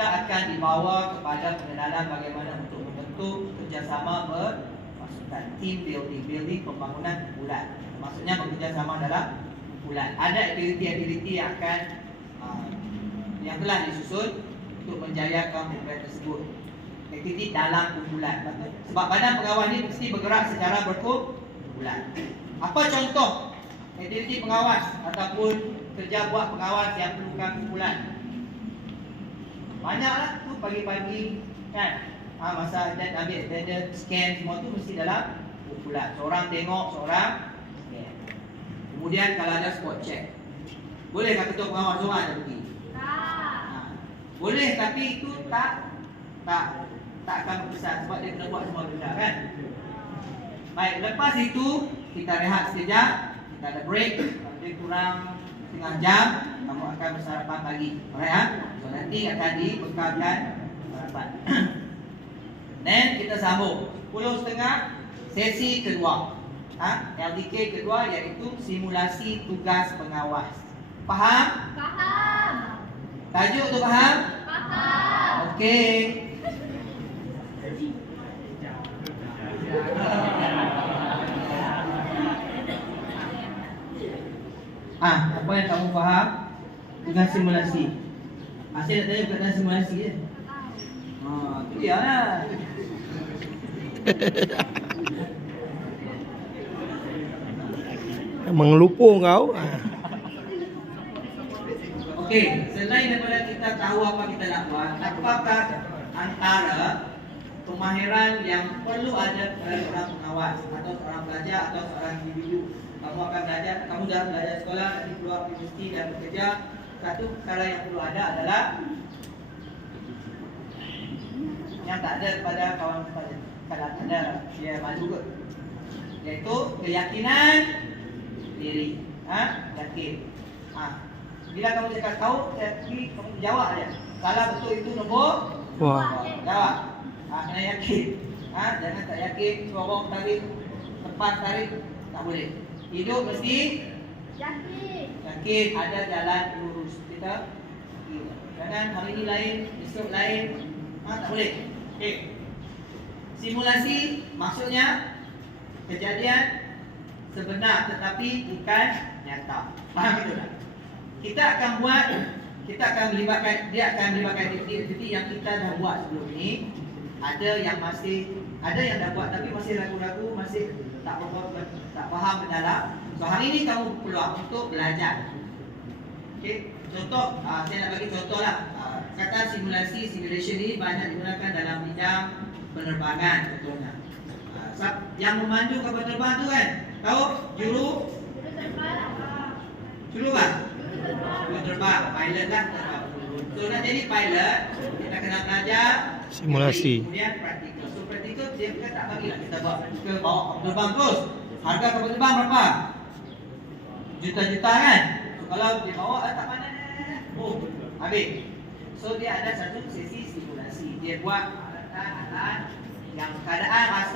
kita akan dibawa kepada pengenalan bagaimana untuk membentuk kerjasama berpasukan, team building pembangunan kumpulan. Maksudnya bekerjasama dalam kumpulan. Ada aktiviti-aktiviti yang akan yang telah disusun untuk menjayakan program tersebut. Aktiviti dalam kumpulan. Sebab badan pengawas ini mesti bergerak secara berkumpulan. Apa contoh aktiviti pengawas ataupun kerja buat pengawas yang perlukan kumpulan? Banyaklah tu pagi-pagi kan. Masa dan ambil tender scan semua tu mesti dalam kumpulan. Seorang tengok, seorang scan. Kemudian kalau ada spot check, boleh tak ketua pengawas seorang ada pergi? Boleh, tapi itu tak akan berkesan sebab dia kena buat semua benda kan. Baik, lepas itu kita rehat sekejap, kita ada break, lebih kurang setengah jam, kamu akan bersarapan pagi. Alright, so nanti akan dibekalkan sarapan. Then kita sambung 10.30 sesi kedua. LDK kedua iaitu simulasi tugas pengawas. Faham? Faham. Tajuk tu faham? Faham. Okey. Apa yang kamu faham? Tugas simulasi. Saya nak tanya berkaitan simulasi je. Tu dia lah. Mengelupur kau. Okey, selain daripada kita tahu apa kita nak buat, apakah antara kemahiran yang perlu ada pada seorang pengawas atau seorang pelajar atau seorang individu? Kamu akan belajar, kamu dah belajar sekolah, nanti keluar universiti dan bekerja. Satu perkara yang perlu ada adalah yang tak ada pada kawan kita. Kalau ada, dia malu ke? Iaitu keyakinan diri. Yakin. Bila kamu cakap tahu, kamu jawab aja. Kalau betul itu nombor, jawab. Kena yakin. Jangan tak yakin, sorong tarik, tepat tarik, tak boleh. Hidup mesti yakin ada jalan lurus. Kita jangan hari ini lain, besok lain. Tak boleh. Okey. Simulasi maksudnya kejadian sebenar tetapi bukan nyata. Faham itu tak? Kita akan melibatkan aktiviti yang kita dah buat sebelum ini. Ada yang dah buat tapi masih ragu-ragu, masih tak faham mendalam. So hari ini kamu peluang untuk belajar. Okey, contoh saya nak bagi contoh lah. Kata simulation ini banyak digunakan dalam bidang penerbangan contohnya. Yang memandu kapal terbang tu kan, tahu juru terbang, pilot lah. So nak jadi pilot, kita kena belajar simulasi. Kemudian praktikal. So praktikal dia bukan tak bagilah kita bawa ke bawah kapal terbang terus. Harga kapal terbang berapa? Juta-juta kan? So kalau dia bawa tak mana? Habis. So dia ada satu sesi simulasi. Dia buat alat yang keadaan rasa